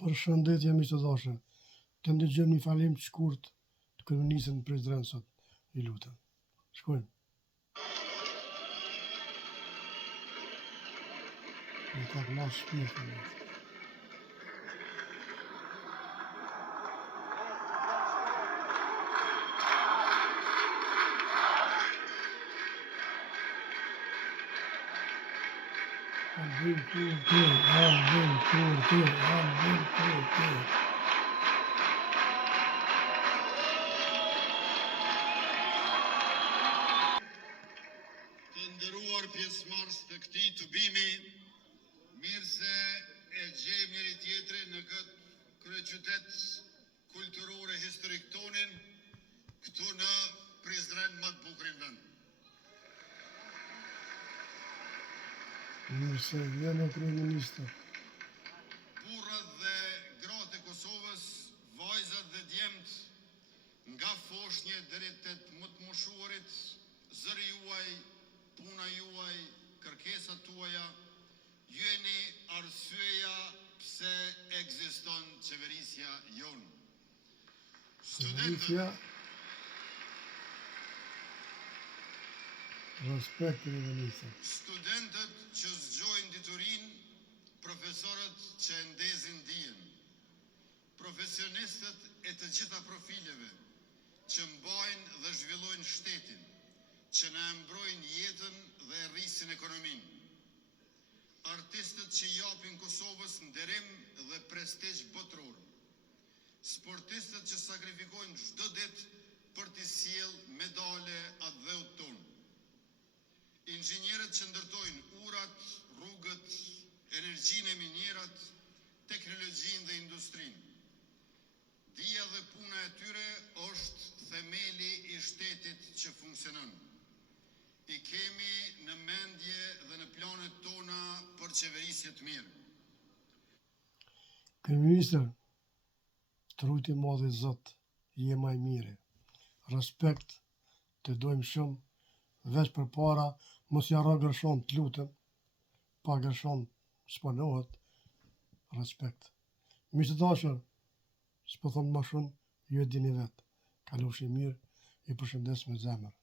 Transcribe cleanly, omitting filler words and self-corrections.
Përshëndetje miq të dashur. Të ndëgjojmë një falim të shkurt të kryeministrit prezident sot. Ju lutem. Shkojmë. Në të akmas shpirtin. Albin Kurti. Të nderuar pjesëmarrës të këtij tubimi, mirë se e gjejmë njëri tjetrin në këtë kryeqytet kulturore historik tonin, këtu në Prizren më të bukurin vend. Mirë se vjen kryeministër. Burrat dhe gratë e Kosovës, vajzat dhe djemt, nga foshnje deri te më të moshuarit, zëri juaj, puna juaj, kërkesat tuaja, jeni arsyeja pse ekziston qeverisja jonë. Respekt kryeministër. Studentët që zgjojnë diturin, profesorët që e ndezin dijen, profesionistët e të gjitha profileve që mbajnë dhe zhvillojnë shtetin, që na mbrojnë jetën dhe rrisin ekonominë, artistët që japin Kosovës nderim dhe prestigj botror, sportistët që sakrifikojnë çdo ditë për të sjellë medale atë dheut tonë, inxhinierët që ndërtojnë urat, rrugët, energjinë e minierat, teknologjinë dhe industrinë. Dija dhe puna e tyre është themeli i shtetit që funksionon. I kemi në mendje dhe në planet tona për qeverisje të mirë. Kryeministër, truti madh i Zot, je më i miri. Respekt, të dojmë shumë, veç për para, mos ja rro gërshon, të lutem, pa gërshon s'panohet, respekt. Miq të dashur, s'po them më shumë, ju e dini vetë, kalofshi mirë, ju përshëndes me zemër.